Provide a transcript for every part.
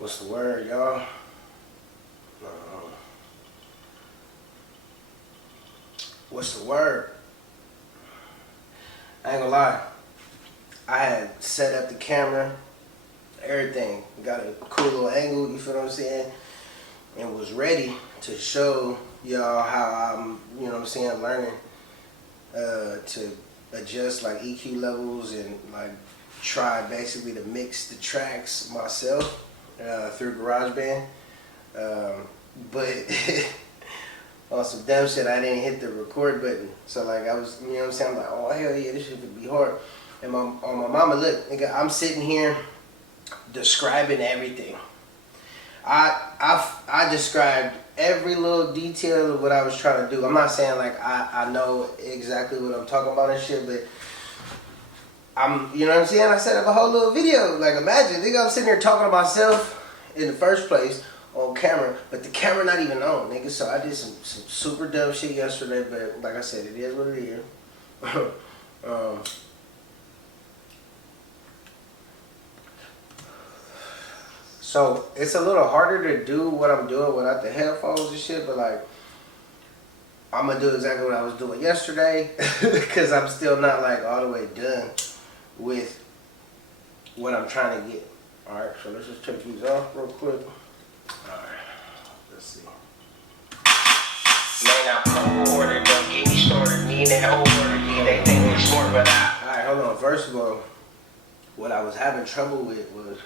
What's the word, y'all? What's the word? I ain't gonna lie. I had set up the camera, everything. Got a cool little angle, you feel what I'm saying? And was ready to show y'all how I'm, you know what I'm saying, learning to adjust like EQ levels and like try basically to mix the tracks myself through GarageBand. But on some dumb shit, I didn't hit the record button. So like I was, you know what I'm saying? I'm like, oh hell yeah, this shit could be hard. And my mama, look, nigga, I'm sitting here describing everything. I described every little detail of what I was trying to do. I'm not saying like I know exactly what I'm talking about and shit, but you know what I'm saying? I set up a whole little video. Like imagine, nigga, I'm sitting here talking to myself in the first place on camera, but the camera not even on, nigga. So I did some super dumb shit yesterday, but like I said, it is what it is. So it's a little harder to do what I'm doing without the headphones and shit, but like I'm gonna do exactly what I was doing yesterday because I'm still not like all the way done with what I'm trying to get. Alright, so let's just take these off real quick. Alright, let's see. Man, I'm cold order, don't get me started, need that order, they think we smart, but Alright, hold on. First of all, what I was having trouble with was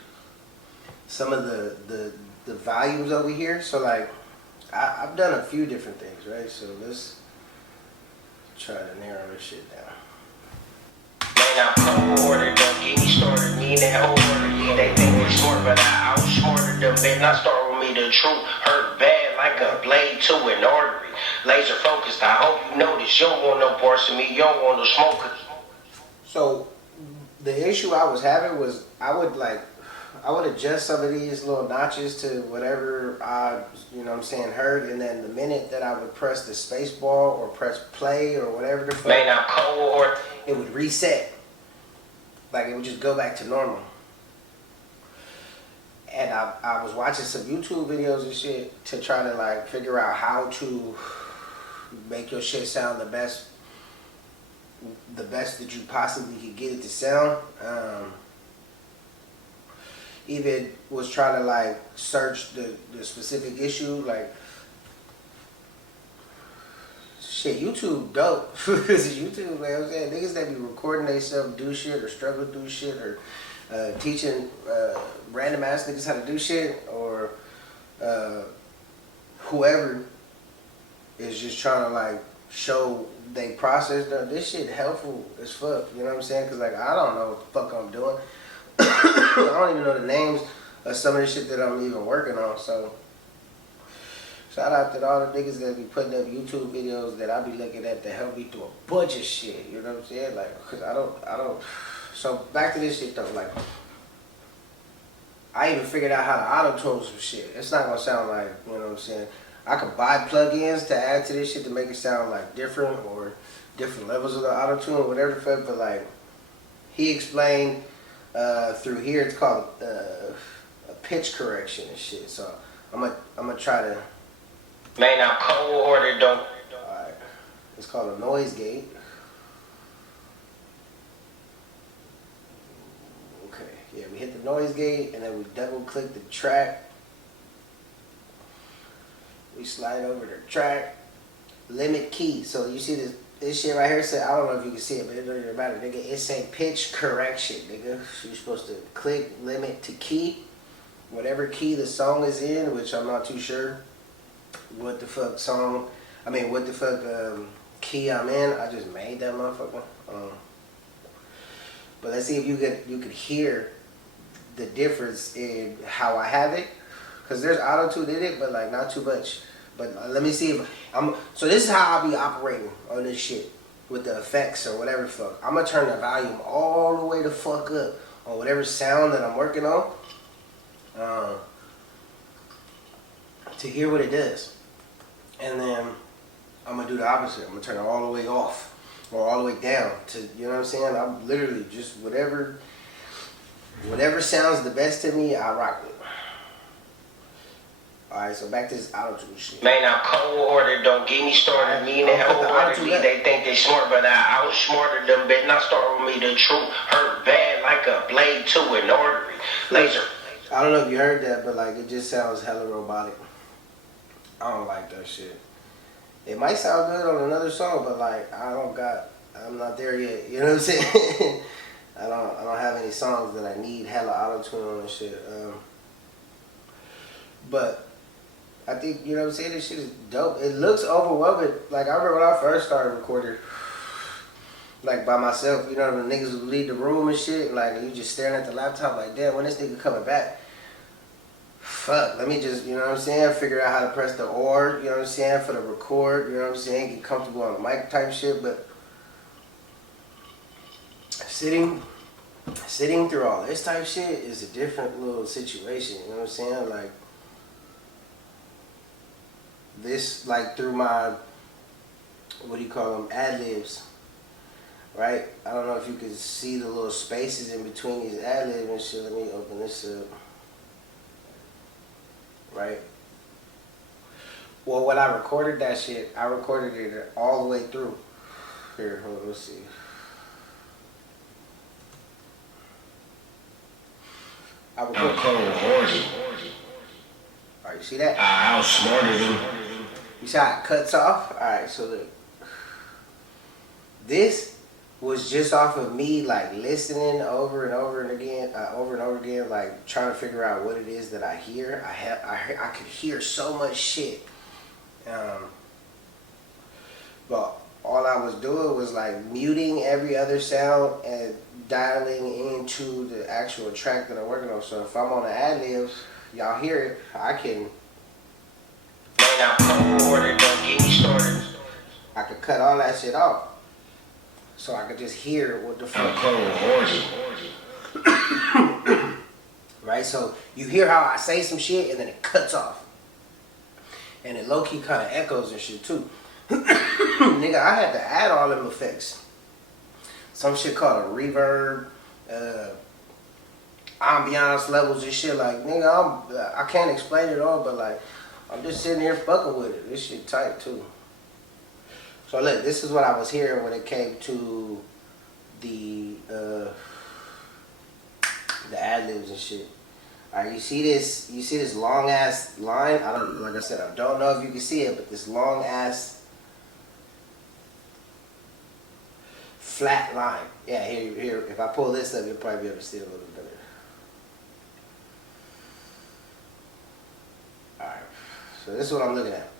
some of the volumes over here. So like I've done a few different things, right? So let's try to narrow this shit down. Man, I'm cold order, don't get me started, need that order, they think we smart, but I outsmarted them, better not start with me, the truth hurt bad like a blade to an artery, laser focused, I hope you notice, you don't want no parts of me, you don't want no smoke. So the issue I was having was I would adjust some of these little notches to whatever I, you know what I'm saying, heard, and then the minute that I would press the space bar or press play or whatever the fuck, Man, I'm cold order, it would reset. Like it would just go back to normal. And I was watching some YouTube videos and shit to try to like figure out how to make your shit sound the best that you possibly could get it to sound. Even was trying to like search the specific issue, like shit, YouTube dope. YouTube, man, I'm saying, niggas that be recording themselves do shit or struggle to do shit or teaching random ass niggas how to do shit, or whoever is just trying to like show they process this shit helpful as fuck, you know what I'm saying? Cause like I don't know what the fuck I'm doing. I don't even know the names of some of the shit that I'm even working on. So shout out to all the niggas that be putting up YouTube videos that I be looking at to help me do a bunch of shit. You know what I'm saying? Like, cause I don't. So back to this shit though. Like, I even figured out how to auto-tune some shit. It's not gonna sound like, you know what I'm saying. I could buy plugins to add to this shit to make it sound like different or different levels of the auto-tune or whatever the fuck. But like, he explained. Through here, it's called a pitch correction and shit. So I'm gonna try to. Man, I'm cold order, don't. Alright, it's called a noise gate. Okay, yeah, we hit the noise gate and then we double click the track. We slide over the track. Limit key. So you see this shit right here, I don't know if you can see it, but it don't even matter, nigga. It say pitch correction, nigga. So you're supposed to click limit to key. Whatever key the song is in, which I'm not too sure what the fuck key I'm in. I just made that motherfucker. But let's see if you could hear the difference in how I have it. Cause there's auto-tune in it, but like not too much. But let me see if so this is how I'll be operating on this shit with the effects or whatever the fuck. I'm gonna turn the volume all the way the fuck up on whatever sound that I'm working on to hear what it does. And then I'm gonna do the opposite. I'm gonna turn it all the way off or all the way down to, you know what I'm saying? I'm literally just whatever sounds the best to me, I rock with. Alright, so back to this auto-tune shit. Man, I'm cold-hearted, don't get me started. Me and that wholeheartedly, they think they smart, but I outsmarted them. Bet not start with me, the truth hurt bad like a blade to an artery. Laser. I don't know if you heard that, but like it just sounds hella robotic. I don't like that shit. It might sound good on another song, but like I'm not there yet. You know what I'm saying? I don't have any songs that I need hella auto-tune on and shit. But I think, you know what I'm saying, this shit is dope. It looks overwhelming. Like, I remember when I first started recording, like, by myself, you know, when niggas would leave the room and shit, like, you just staring at the laptop like, damn, when this nigga coming back? Fuck, let me just, you know what I'm saying, figure out how to press the OR, you know what I'm saying, for the record, you know what I'm saying, get comfortable on the mic type shit, but sitting through all this type shit is a different little situation, you know what I'm saying, like, this, like, through my, what do you call them, ad-libs, right? I don't know if you can see the little spaces in between these ad-libs and shit. Let me open this up. Right? Well, when I recorded that shit, I recorded it all the way through. Here, hold on, let's see. I'm cold-hearted. Alright, you see that? I outsmarted them. You see how it cuts off? Alright, so look. This was just off of me like listening over and over again, like trying to figure out what it is that I hear. I could hear so much shit. But all I was doing was like muting every other sound and dialing into the actual track that I'm working on. So if I'm on the ad-libs, y'all hear it, I can. I could cut all that shit off. So I could just hear what the fuck. Right? So you hear how I say some shit and then it cuts off. And it low-key kind of echoes and shit too. Nigga, I had to add all them effects. Some shit called a reverb, ambiance levels and shit. Like, nigga, I can't explain it all, but like, I'm just sitting here fucking with it. This shit tight too. So look, this is what I was hearing when it came to the ad-libs and shit. Alright, you see this long ass line? Like I said, I don't know if you can see it, but this long ass flat line. Yeah, here. If I pull this up, you'll probably be able to see it a little bit better. Alright, so this is what I'm looking at.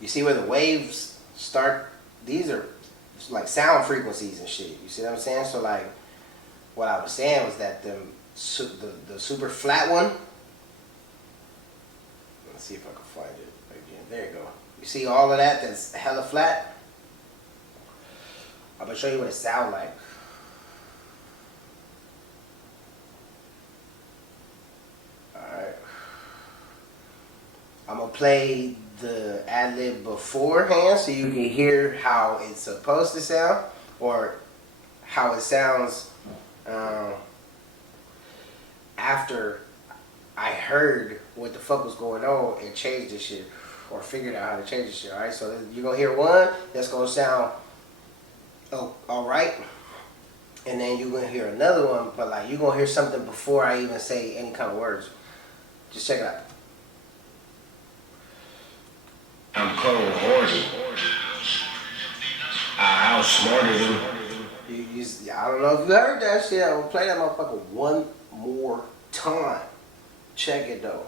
You see where the waves start? These are like sound frequencies and shit. You see what I'm saying? So like, what I was saying was that the super flat one. Let's see if I can find it again. There you go. You see all of that? That's hella flat. I'm gonna show you what it sounds like. All right. I'm gonna play the ad-lib beforehand so you can hear how it's supposed to sound, or how it sounds after I heard what the fuck was going on and changed this shit, or figured out how to change this shit. Alright, so you're gonna hear one that's gonna sound alright, and then you're gonna hear another one, but like you're gonna hear something before I even say any kind of words. Just check it out. I'm cold-hearted. I outsmarted him. I don't know if you heard that shit. I'm gonna play that motherfucker one more time. Check it though.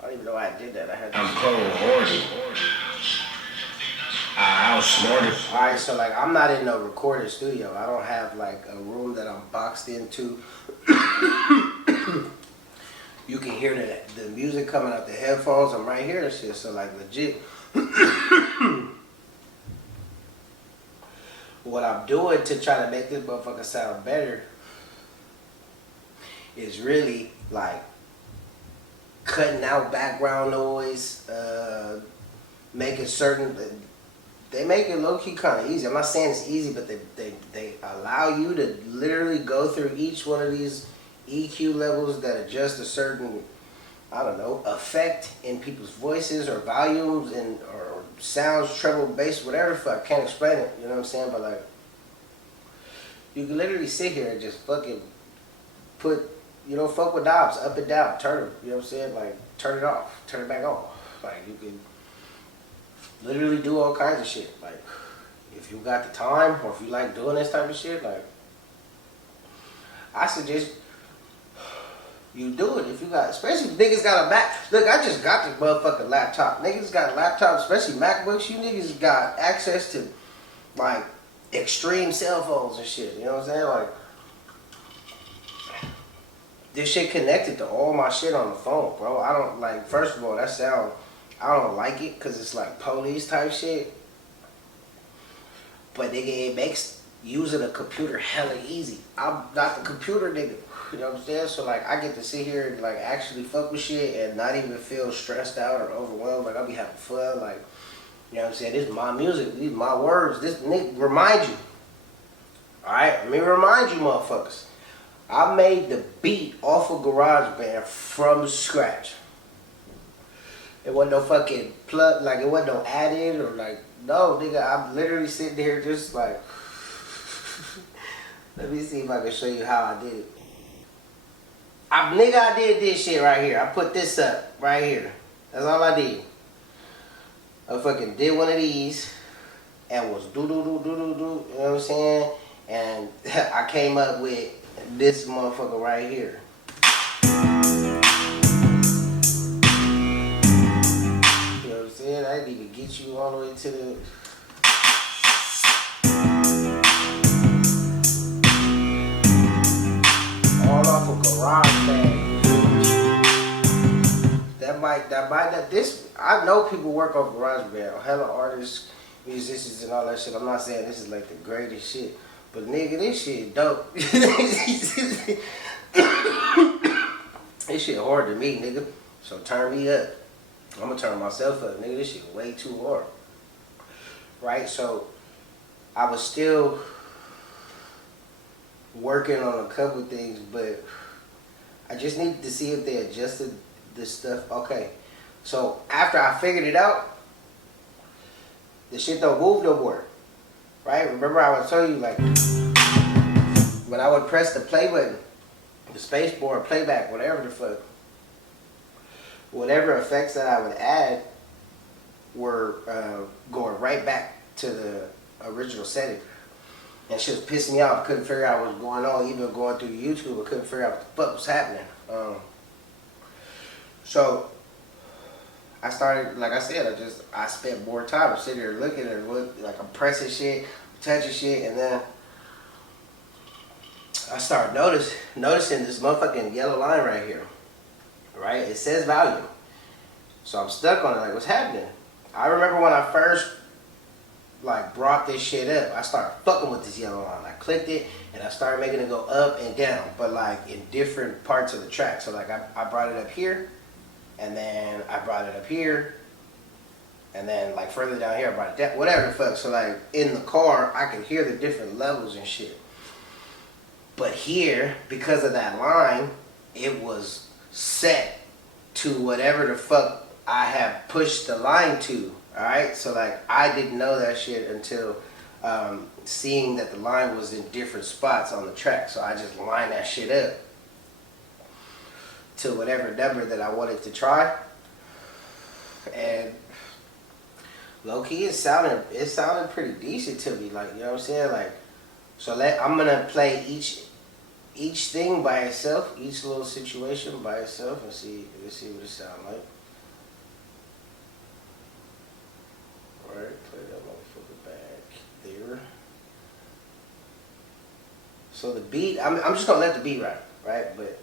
I don't even know why I did that. I'm cold-hearted. I outsmarted. Alright, so like I'm not in no recording studio. I don't have like a room that I'm boxed into. You can hear the music coming out the headphones. I'm right here and shit. So like legit. What I'm doing to try to make this motherfucker sound better is really like cutting out background noise, making certain. They make it low key kind of easy. I'm not saying it's easy, but they allow you to literally go through each one of these EQ levels that adjust a certain, I don't know, effect in people's voices or volumes and or sounds, treble, bass, whatever. Fuck, can't explain it. You know what I'm saying? But like, you can literally sit here and just fucking put, fuck with knobs up and down, turn them. You know what I'm saying? Like, turn it off, turn it back on. Like, you can literally do all kinds of shit. Like, if you got the time or if you like doing this type of shit, like, I suggest you do it if you got, especially if niggas got a Mac. Look, I just got this motherfucking laptop. Niggas got laptops, especially MacBooks. You niggas got access to, like, extreme cell phones and shit. You know what I'm saying? Like, this shit connected to all my shit on the phone, bro. I don't, like, first of all, that sound, I don't like it because it's like police type shit. But nigga, it makes using a computer hella easy. I'm not the computer nigga. You know what I'm saying? So like, I get to sit here and like actually fuck with shit and not even feel stressed out or overwhelmed. Like, I'll be having fun. Like, you know what I'm saying? This is my music. These are my words. This nigga remind you. Alright? Let me remind you motherfuckers. I made the beat off of GarageBand from scratch. It wasn't no fucking plug, like it wasn't no added or like, no nigga, I'm literally sitting here just like, let me see if I can show you how I did it. I did this shit right here. I put this up right here. That's all I did. I fucking did one of these and was do. You know what I'm saying? And I came up with this motherfucker right here. You know what I'm saying? I didn't even get you all the way to the. All off of GarageBand. I know people work off GarageBand. Hella artists, musicians, and all that shit. I'm not saying this is like the greatest shit, but nigga, this shit dope. This shit hard to me, nigga. So turn me up. I'm gonna turn myself up, nigga. This shit way too hard. Right? So I was still working on a couple things, but I just needed to see if they adjusted this stuff. Okay, so after I figured it out, the shit don't move no more, right? Remember I was telling you, like, when I would press the play button, the space bar, playback, whatever the fuck, whatever effects that I would add were going right back to the original setting. And shit was pissing me off. I couldn't figure out what was going on. Even going through YouTube, I couldn't figure out what the fuck was happening. So I started, like I said, I spent more time sitting there looking at what, like, I'm pressing shit, touching shit, and then I started noticing this motherfucking yellow line right here. Right? It says volume. So I'm stuck on it, like, what's happening? I remember when I first like brought this shit up, I started fucking with this yellow line. I clicked it and I started making it go up and down, but like in different parts of the track. So like I brought it up here, and then I brought it up here, and then like further down here I brought it down, whatever the fuck. So like in the car I could hear the different levels and shit. But here, because of that line, it was set to whatever the fuck I have pushed the line to. Alright, so like I didn't know that shit until seeing that the line was in different spots on the track. So I just lined that shit up to whatever number that I wanted to try. And low key it sounded pretty decent to me, like, you know what I'm saying? Like, so I'm gonna play each thing by itself, each little situation by itself, and see what it sounds like. Alright, play that motherfucker back there. So the beat, I'm just gonna let the beat ride, right? But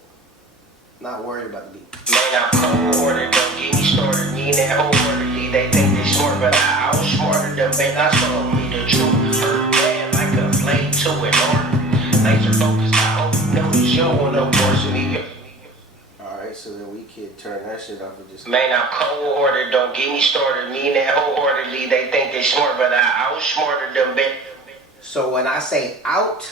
not worried about the beat. Man, I'm cold-hearted, don't get me started. Me and that wholeheartedly, they think they smart, but I outsmarted them. Man, I told me the truth. Hurt bad like a blade to an arm. Laser focused, I hope you notice you don't want no portion of you. Alright, so then we can turn that shit off and just... Man, I'm cold-hearted, don't get me started. Me and that wholeheartedly, they think they smart, but I outsmarted them. So when I say out,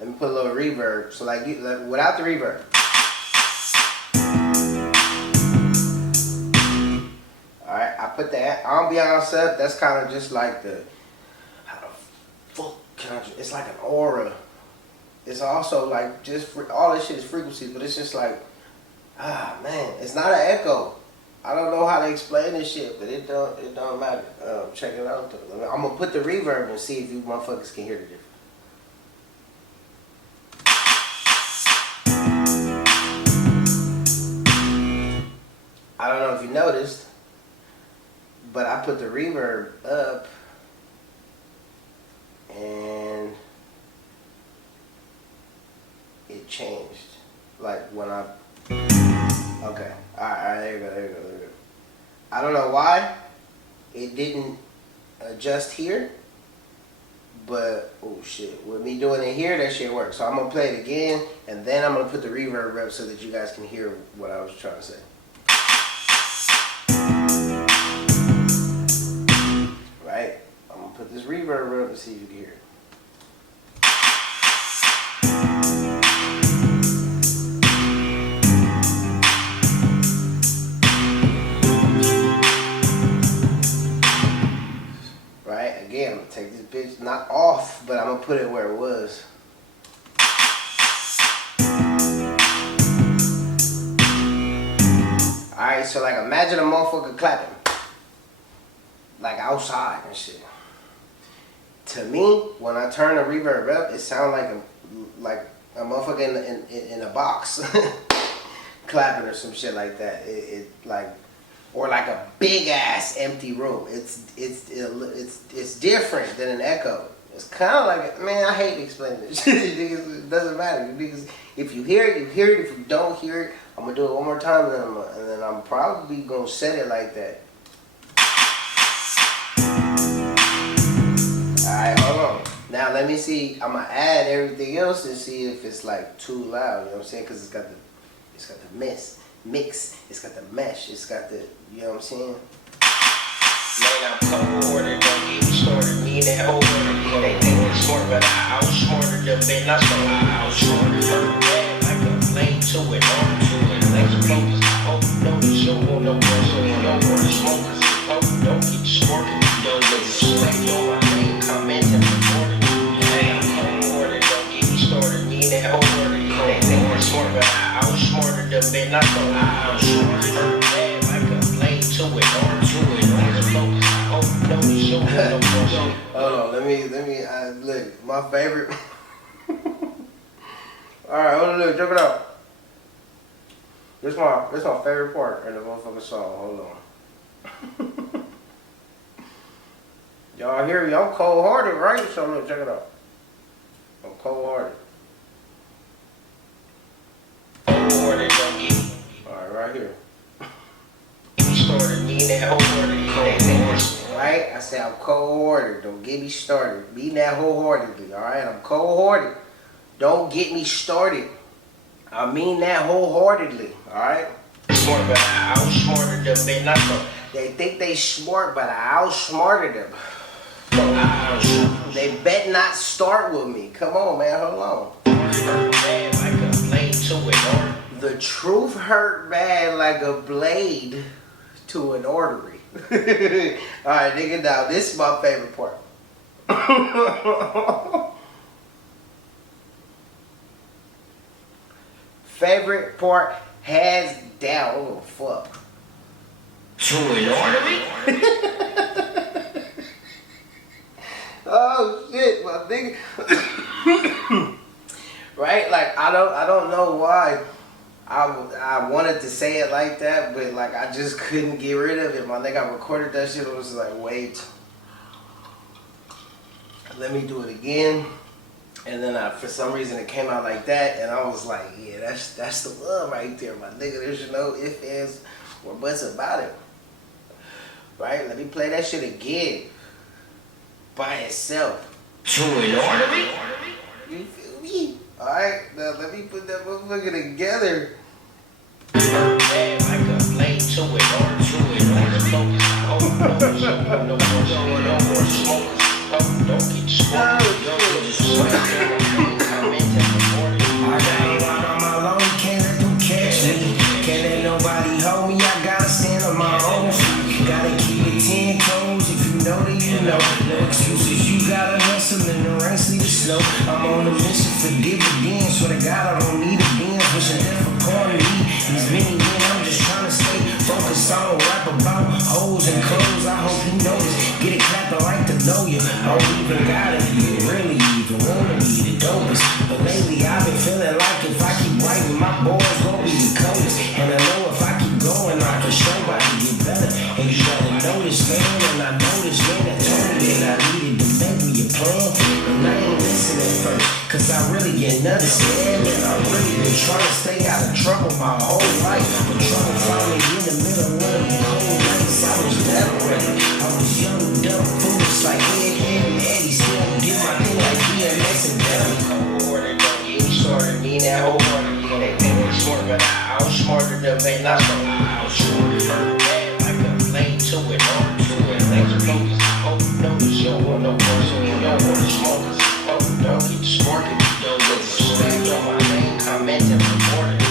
Let me put a little reverb. So like without the reverb. Alright, I put that ambiance up. That's kind of just like the, how the fuck can I, it's like an aura. It's also like just, all this shit is frequencies, but it's just like, man, it's not an echo. I don't know how to explain this shit, but it don't matter. Check it out though. I'm gonna put the reverb and see if you motherfuckers can hear the difference. I don't know if you noticed, but I put the reverb up and it changed. Like when I, okay, alright, there you go. I don't know why it didn't adjust here, but oh shit, with me doing it here, that shit works. So I'm gonna play it again, and then I'm gonna put the reverb up so that you guys can hear what I was trying to say. Right? I'm gonna put this reverb up and see if you can hear it. Right? Again, I'm gonna take this bitch not off, but I'm gonna put it where it was. Alright, so like imagine a motherfucker clapping. Like outside and shit. To me, when I turn the reverb up, it sounds like a motherfucker in a box clapping or some shit like that. It like, or like a big ass empty room. It's different than an echo. It's kind of like, man, I hate explaining this shit. It doesn't matter because if you hear it, you hear it. If you don't hear it, I'm gonna do it one more time, and then I'm probably gonna set it like that. Alright, hold on. Now let me see. I'm gonna add everything else and see if it's like too loud. You know what I'm saying? Because it's got the mix. It's got the mesh. It's got the, you know what I'm saying? Man, I'm cold order, don't get me started. Me and that whole order, they think we're smart, but I outsmarted them, man. I so I outsmarted her. Man, like a blade to it, arm to it. Legs focus. Oh, no, the show on no more, so you know where the smokers. Oh, don't get squirted. Don't get sweat on my name, comment and report it. Man, I'm cold order, don't get me started. Me and that whole order, they think we're smart, but I outsmarted them, man. I so I outsmarted her. Man, like a blade to it, arm to it. Hold on, let me look, my favorite. Alright, hold on, look, check it out. This my favorite part in the motherfucking song. Hold on. Y'all hear me? I'm cold hearted, right? So look, check it out. I'm cold hearted. Alright, right here. Right? I said I'm cold-hearted. Don't get me started. Mean that wholeheartedly. Alright? I'm cold-hearted. Don't get me started. I mean that wholeheartedly. Alright? Smart, but I outsmarted them, man. I so they think they smart, but I outsmarted them. They bet not start with me. Come on, man. Hold on. The truth hurt bad like a blade to an artery. Alright, nigga, now this is my favorite part. Favorite part, hands down. Oh, fuck. To an artery? Oh shit, my nigga. Right? Like I don't know why I wanted to say it like that, but like I just couldn't get rid of it. My nigga, I recorded that shit. It was like, wait, let me do it again. And then for some reason it came out like that, and I was like, yeah, that's the love right there, my nigga. There's no ifs, ands, or buts about it. Right? Let me play that shit again by itself. To an artery? You feel me? Alright, now let me put that motherfucker together. Like a blade to it, or to it, or focus. Oh, no more smokers. Oh, don't get smoked. Don't get smoked. slow. I'm on a mission for dividends. Swear to God, I don't need a Benz. Wishing death upon me. These many men, I'm just trying to stay focused on rap about hoes and clothes. I hope you notice. Get it clapped, I like to know you. I don't even gotta be really even wanna be the dopest. But lately I've been feeling like if I keep writing, my boys gon' be the coldest. And I know if I keep going, I for sure about to get better. And you gotta know this, man. And I know this man that told me that I needed to make me a plan. And I ain't listening at first, cause I really get understand. And I've really been trying to stay out of trouble my whole life. But trouble found me in the middle of the cold nights. I was never ready. I was young, dumb, foolish like Ed and Eddie. Still did my thing like DMX and Belly. Don't get me started, me and that whole party. They think we're smart, but I outsmarted them, man. I so I outsmarted her bad like a blade to it, or to it. Legs are closed. Oh, no, you don't want no more, so you don't want to smoke. Oh, don't get smarted. Don't get respect on my name, comment and report it.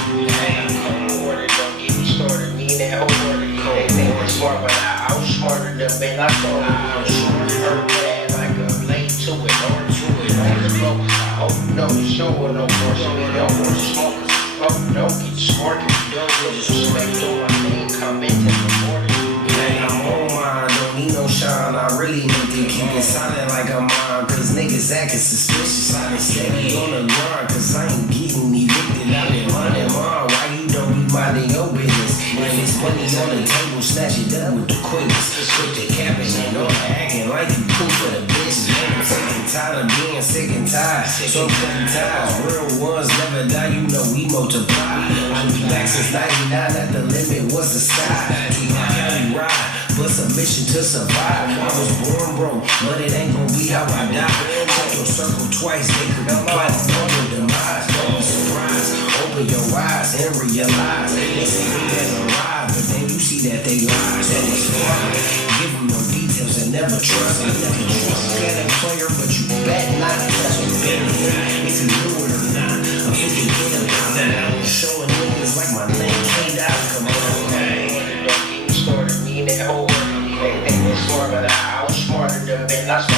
Hey, I'm cold-hearted, don't get me started, me and that whole party. They think we're smart, but I outsmarted them, man. I so I outsmarted her bad like a blade to it, or to it. Legs are closed. Oh, no, you don't want no more, so you don't want to smoke. Oh, don't get smarted. Don't get respect on my name, comment and report it. Man, I'm on mine, don't need no shine. I really need to keep it silent like I'm mine. Cause niggas acting suspicious. I been steady on the grind. Cause I ain't getting evicted. I been running mine. Why you don't be minding your business? When it's money on the table, snatch it up with the quickness. Put the cap and on acting like you cool for the bitches. I'm sick and tired of being sick and tired. So cutting ties, real ones never die. You know we multiply. I've been back since 99. At the limit was the sky. Keep my county ride, but submission to survive. I was born broke, but it ain't gon' be how I die. Check your circle twice, they could be plotting on your demise. Don't be surprised, open your eyes and realize they say we has arrived, but then you see that they lie. So it's fine, give them no details and never trust. I never trust that player, but you bet not. That's what better not. If you do it or not, I'm 50 get about that. I'm showing niggas like my name came out. Come on, okay. Don't get me started, me and that whole world. They think we're smart, but I outsmarted them, man. I so I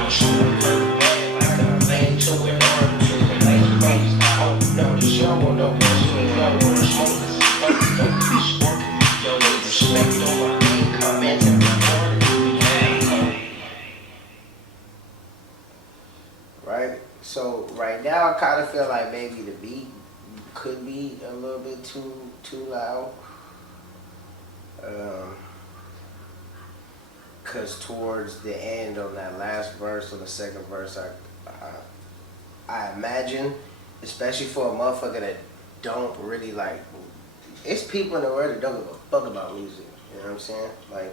outsmarted her bad like a blade to it, or to it. Legs are closed. Oh, no, this y'all want no more, so you don't want to smoke. Don't be smoking. Don't get respect on my name, comment and report it. Right? So right now I kind of feel like maybe the beat could be a little bit too loud. Cause towards the end on that last verse, on the second verse, I imagine, especially for a motherfucker that don't really like, it's people in the world that don't give a fuck about music. You know what I'm saying? Like,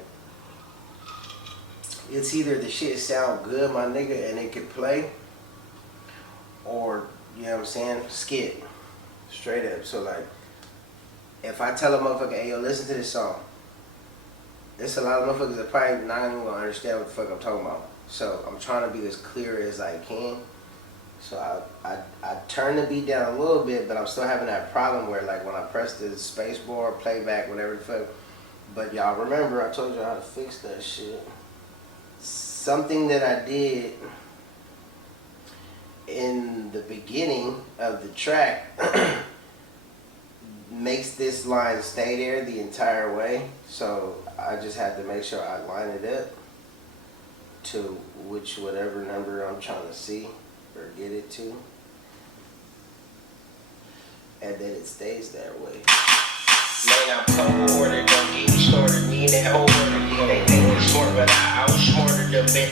it's either the shit sound good, my nigga, and it can play, or, you know what I'm saying, skip. Straight up. So like, if I tell a motherfucker, hey yo, listen to this song, there's a lot of motherfuckers that probably not even gonna understand what the fuck I'm talking about. So I'm trying to be as clear as I can. So I turn the beat down a little bit, but I'm still having that problem where like when I press the space bar, playback, whatever the fuck. But y'all remember I told you how to fix that shit. Something that I did in the beginning of the track makes this line stay there the entire way. So I just had to make sure I line it up to whatever number I'm trying to see or get it to, and then it stays that way. Man, I'm cold-hearted, don't get me started, me and that whole world. They think we're smart, but I outsmarted them, man.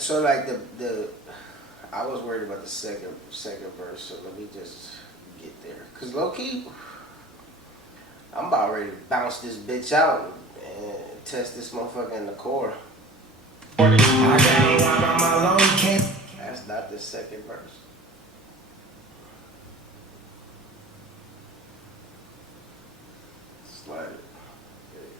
So like I was worried about the second verse, so let me just get there. Cause low key, I'm about ready to bounce this bitch out and test this motherfucker in the core. I got a line on my low can't. That's not the second verse. Slide it. There you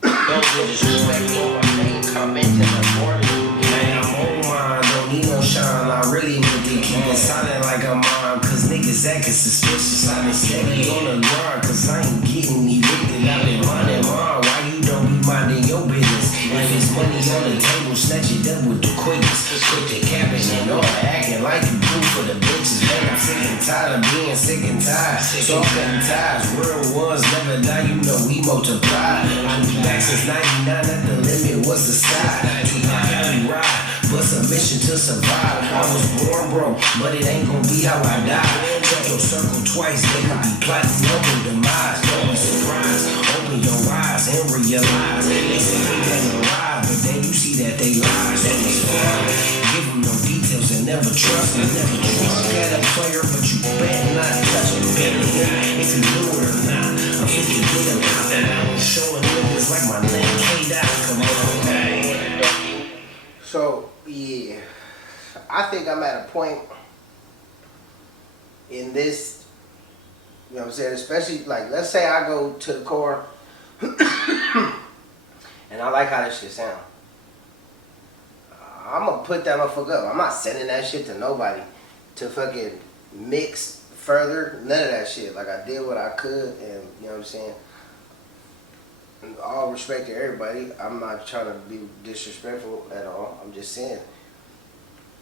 go. Don't get disrespect on my name, comment and report it. Man, I'm on mine, don't need no shine. I really need to keep it silent like I'm mine. Cause niggas acting suspicious. I been steady on the grind, cause I ain't getting evicted. I been running mine. Why you don't be minding your business? When it's money on the table, snatch it up with the quickness. Quit the capping and all acting like you cool for the bitches. Man, I'm sick and tired of being sick and tired. So I'm cutting ties, real ones never die, you know we multiply. I've been back since 99, at the limit, what's the side? Tupac County ride, but submission to survive. I was born broke, but it ain't gonna be how I die. Check your circle twice, they could be plotting your demise. Don't be surprised, open your eyes and realize. They say they never arrive, but then you see that they lies. Give them no details and never trust them. Never trust at a player, but you better not touch them. If you knew it or not, I'm 50 million out that I'm showing niggas like my name K-Dot. Come on, okay. So, yeah, I think I'm at a point in this, you know what I'm saying, especially, like, let's say I go to the core and I like how this shit sound. I'm gonna put that motherfucker up. I'm not sending that shit to nobody to fucking mix further. None of that shit. Like, I did what I could, and you know what I'm saying. In all respect to everybody, I'm not trying to be disrespectful at all. I'm just saying,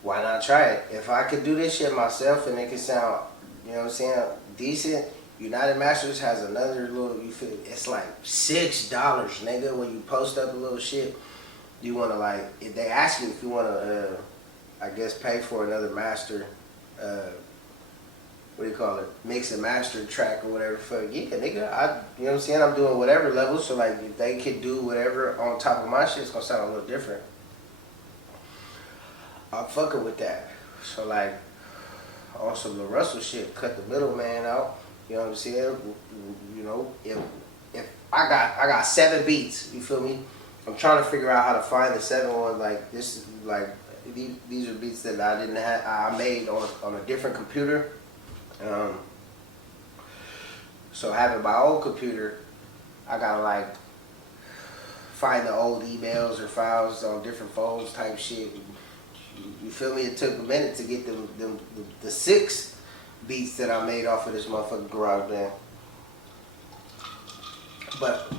why not try it? If I could do this shit myself and it can sound, you know what I'm saying, decent. United Masters has another little, you feel, it's like $6, nigga, when you post up a little shit. You want to, like, if they ask you if you want to, I guess, pay for another master, what do you call it, mix and master track or whatever, fuck, yeah, nigga, you know what I'm saying, I'm doing whatever level, so, like, if they could do whatever on top of my shit, it's going to sound a little different. I'm fucking with that. So, like, also the Russell shit, cut the middleman out, you know what I'm saying, you know, if I got 7 beats, you feel me? I'm trying to figure out how to find the 7th one. Like, this is like, these are beats that I didn't have. I made on a different computer. So having my old computer, I gotta like find the old emails or files on different phones type shit. You feel me? It took a minute to get the 6 beats that I made off of this motherfucking GarageBand. But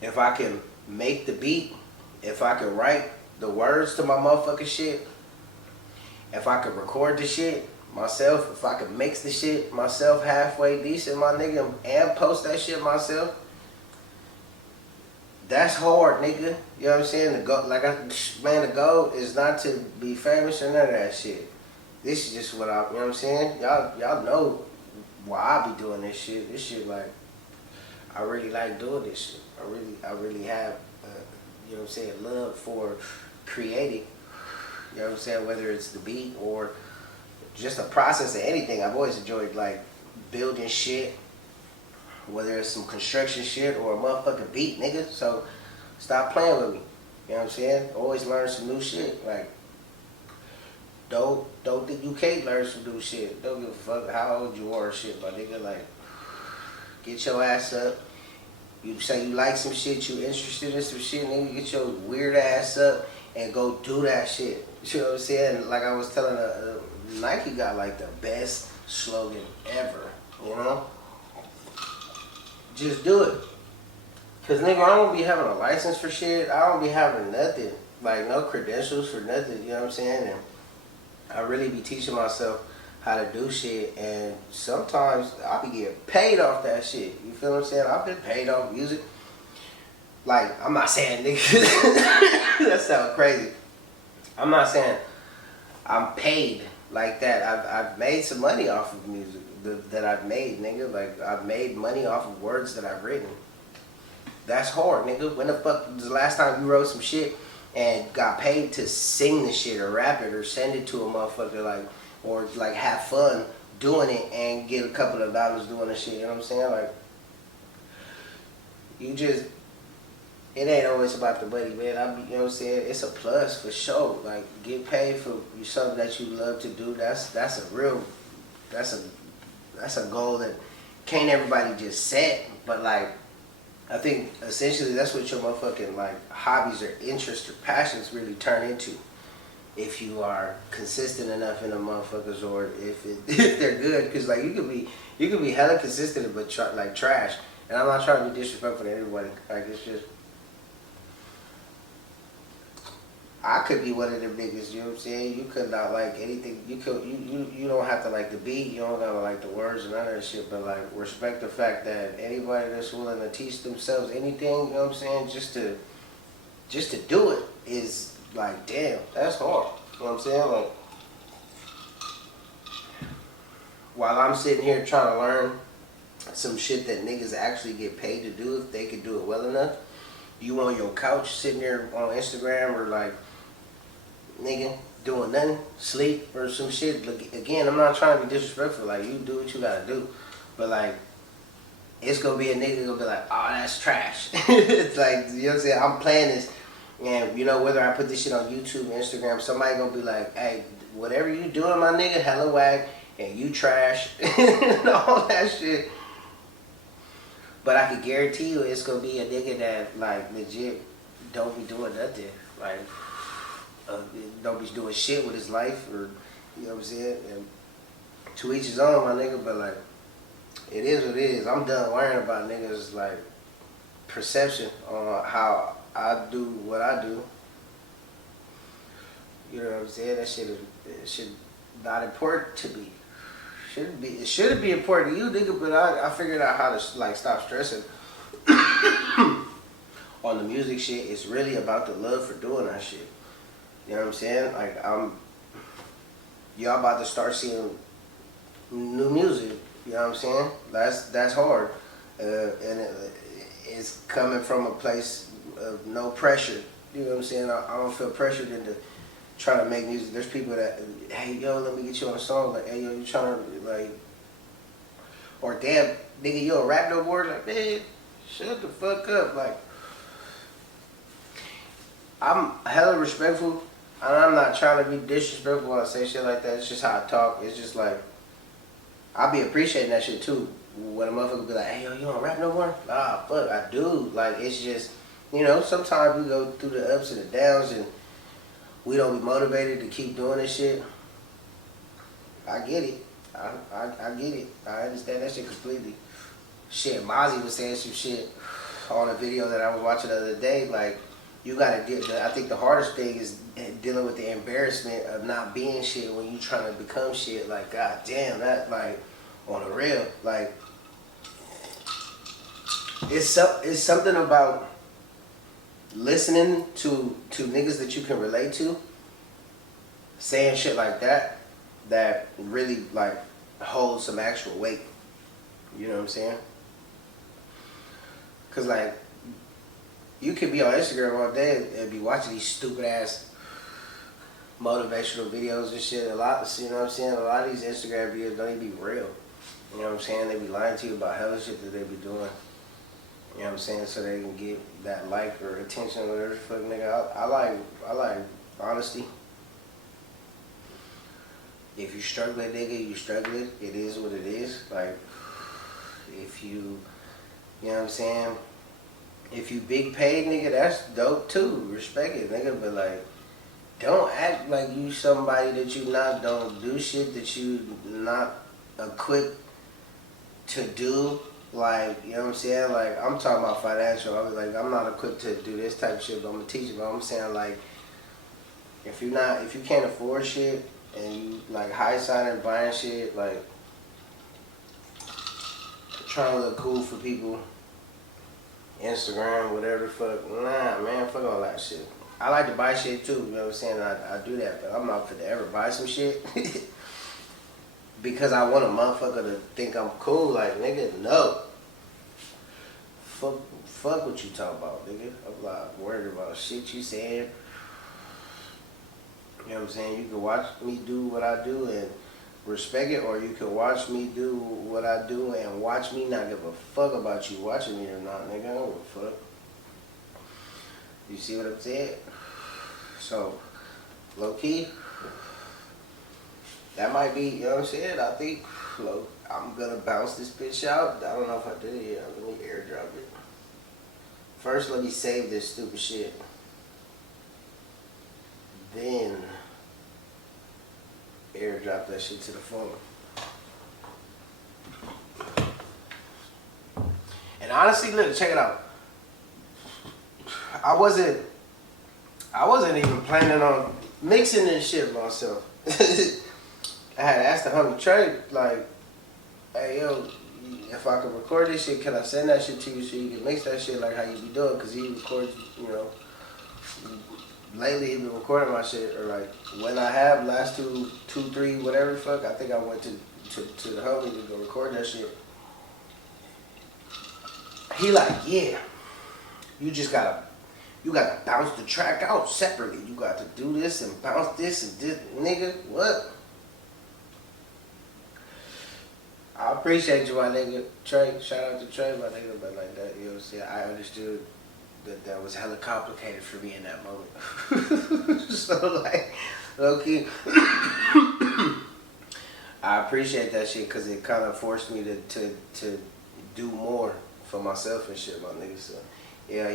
if I can make the beat, if I can write the words to my motherfucking shit, if I could record the shit myself, if I could mix the shit myself halfway decent, my nigga, and post that shit myself, that's hard, nigga. You know what I'm saying? The goal is not to be famous or none of that shit. This is just what you know what I'm saying? Y'all know why I be doing this shit. This shit, like, I really like doing this shit. I really have, you know what I'm saying, love for creating. You know what I'm saying? Whether it's the beat or just the process of anything. I've always enjoyed, like, building shit. Whether it's some construction shit or a motherfucking beat, nigga. So, stop playing with me. You know what I'm saying? Always learn some new shit. Like, don't think you can't learn some new shit. Don't give a fuck how old you are or shit, my nigga. Like, get your ass up. You say you like some shit, you interested in some shit, nigga, get your weird ass up and go do that shit. You know what I'm saying? Like I was telling Nike got like the best slogan ever, you know? Just do it. Cause nigga, I don't be having a license for shit. I don't be having nothing. Like no credentials for nothing, you know what I'm saying? And I really be teaching myself how to do shit, and sometimes I be getting paid off that shit. You feel what I'm saying? I've been paid off music. Like, I'm not saying, nigga, that sounds crazy. I'm not saying I'm paid like that. I've made some money off of music that I've made, nigga. Like, I've made money off of words that I've written. That's hard, nigga. When the fuck was the last time you wrote some shit and got paid to sing the shit or rap it or send it to a motherfucker, like, or like have fun doing it and get a couple of dollars doing the shit, you know what I'm saying? Like, you just, it ain't always about the money, man. You know what I'm saying? It's a plus for sure. Like, get paid for something that you love to do. That's a goal that can't everybody just set, but like, I think essentially that's what your motherfucking like hobbies or interests or passions really turn into. If you are consistent enough in the motherfuckers, or if they're good, because like you could be hella consistent but like trash. And I'm not trying to be disrespectful to everybody. Like, it's just, I could be one of them niggas, you know what I'm saying? You could not like anything. You don't have to like the beat, you don't gotta like the words and none of that shit, but like respect the fact that anybody that's willing to teach themselves anything, you know what I'm saying, just to do it is like, damn, that's hard. You know what I'm saying? Like, while I'm sitting here trying to learn some shit that niggas actually get paid to do if they could do it well enough, you on your couch sitting there on Instagram or like, nigga, doing nothing, sleep or some shit. Look, again, I'm not trying to be disrespectful. Like, you do what you gotta do, but like, it's gonna be a nigga gonna be like, oh, that's trash. It's like, you know what I'm saying? I'm playing this, and you know, whether I put this shit on YouTube, Instagram, somebody gonna be like, hey, whatever you doing, my nigga, hella whack, and you trash, and all that shit. But I can guarantee you, it's gonna be a nigga that like legit don't be doing nothing, like. Don't be doing shit with his life, or you know what I'm saying. And to each his own, my nigga. But like, it is what it is. I'm done worrying about niggas like perception on how I do what I do. You know what I'm saying? That shit is not important to me. Shouldn't be. It shouldn't be important to you, nigga. But I figured out how to like stop stressing on the music shit. It's really about the love for doing that shit. You know what I'm saying? Like, y'all about to start seeing new music. You know what I'm saying? That's hard, and it's coming from a place of no pressure. You know what I'm saying? I don't feel pressured into trying to make music. There's people that, hey yo, let me get you on a song. Like, hey yo, you trying to like, or damn nigga, you don't rap no more. Like, man, shut the fuck up. Like, I'm hella respectful. And I'm not trying to be disrespectful when I say shit like that. It's just how I talk. It's just like, I be appreciating that shit too. When a motherfucker be like, hey, yo, you don't rap no more? Nah, fuck, I do. Like, it's just, you know, sometimes we go through the ups and the downs and we don't be motivated to keep doing this shit. I get it. I get it. I understand that shit completely. Shit, Mozzie was saying some shit on a video that I was watching the other day. Like, you gotta deal. I think the hardest thing is dealing with the embarrassment of not being shit when you trying to become shit. Like, god damn, that like on a real like. It's something about listening to niggas that you can relate to saying shit like that really like holds some actual weight. You know what I'm saying? Cause like, you could be on Instagram all day and be watching these stupid ass motivational videos and shit. A lot, you know what I'm saying? A lot of these Instagram videos don't even be real. You know what I'm saying? They be lying to you about hella shit that they be doing. You know what I'm saying? So they can get that like or attention or whatever the fuck, nigga. I like honesty. If you struggling, nigga, you struggling. It is what it is. Like, if you know what I'm saying? If you big paid, nigga, that's dope too. Respect it, nigga. But like, don't act like you somebody that you not. Don't do shit that you not equipped to do. Like, you know what I'm saying? Like, I'm talking about financial. I'm not equipped to do this type of shit, but I'm gonna teach you. But I'm saying, like, if you can't afford shit and you like high signing buying shit, like trying to look cool for people, Instagram, whatever the fuck. Nah, man, fuck all that shit. I like to buy shit too, you know what I'm saying? I do that, but I'm not finna ever buy some shit because I want a motherfucker to think I'm cool. Like, nigga, no. Fuck what you talk about, nigga. I'm not worried about shit you saying. You know what I'm saying? You can watch me do what I do and respect it, or you can watch me do what I do and watch me not give a fuck about you watching me or not, nigga. I don't give a fuck. You see what I'm saying? So, low key, that might be, you know what I'm saying? I think, I'm gonna bounce this bitch out. I don't know if I did it yet. Let me airdrop it. First, let me save this stupid shit. Then, airdrop that shit to the phone. And honestly, look, check it out. I wasn't even planning on mixing this shit myself. I had asked the homie Trey, like, hey, yo, if I could record this shit, can I send that shit to you so you can mix that shit like how you be doing? Because he records, you know, lately he been recording my shit, or like when I have last two, three, whatever the fuck, I think I went to the homie to go record that shit. He like, yeah, you gotta bounce the track out separately. You got to do this and bounce this and this, nigga, what? I appreciate you, my nigga. Trey, shout out to Trey, my nigga, but like that, you know what I'm saying? I understood that was hella complicated for me in that moment. So like, low key, I appreciate that shit because it kind of forced me to do more for myself and shit, my nigga. So yeah,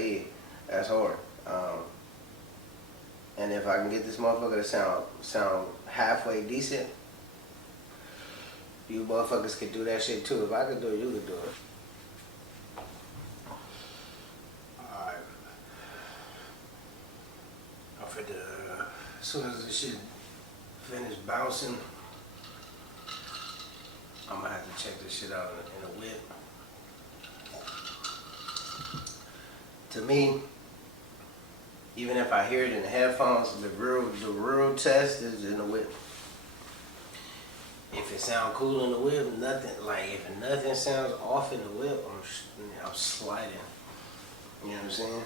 that's hard. And if I can get this motherfucker to sound halfway decent, you motherfuckers can do that shit too. If I could do it, you could do it. Alright. I'm finna, as soon as this shit finish bouncing, I'm gonna have to check this shit out in a whip. To me, even if I hear it in the headphones, the real test is in the whip. If it sound cool in the whip, if nothing sounds off in the whip, I'm sliding. You know what I'm saying?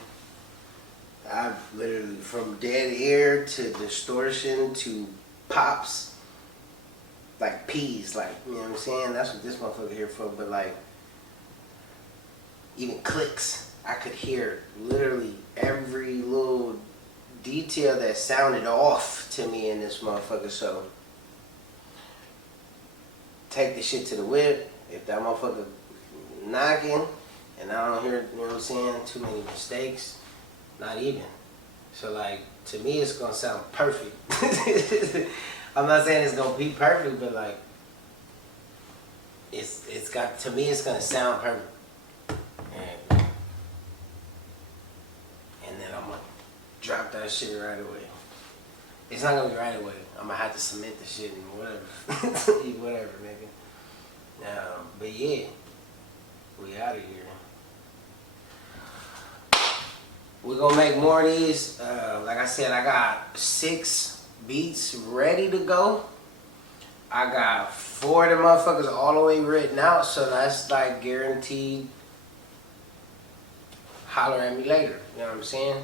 I've literally, from dead air to distortion to pops, like P's, like, you know what I'm saying? That's what this motherfucker here for, but like, even clicks, I could hear literally every little detail that sounded off to me in this motherfucker, so take the shit to the whip. If that motherfucker knocking and I don't hear, you know what I'm saying, too many mistakes, not even. So like, to me it's gonna sound perfect. I'm not saying it's gonna be perfect, but like, it's got, to me it's gonna sound perfect. And then I'm gonna drop that shit right away. It's not gonna be right away. I'm gonna have to submit the shit and whatever. Whatever, nigga. But yeah, we out of here. We're gonna make more of these. Like I said, I got 6 beats ready to go. I got 4 of them motherfuckers all the way written out, so that's like guaranteed. Holler at me later. You know what I'm saying?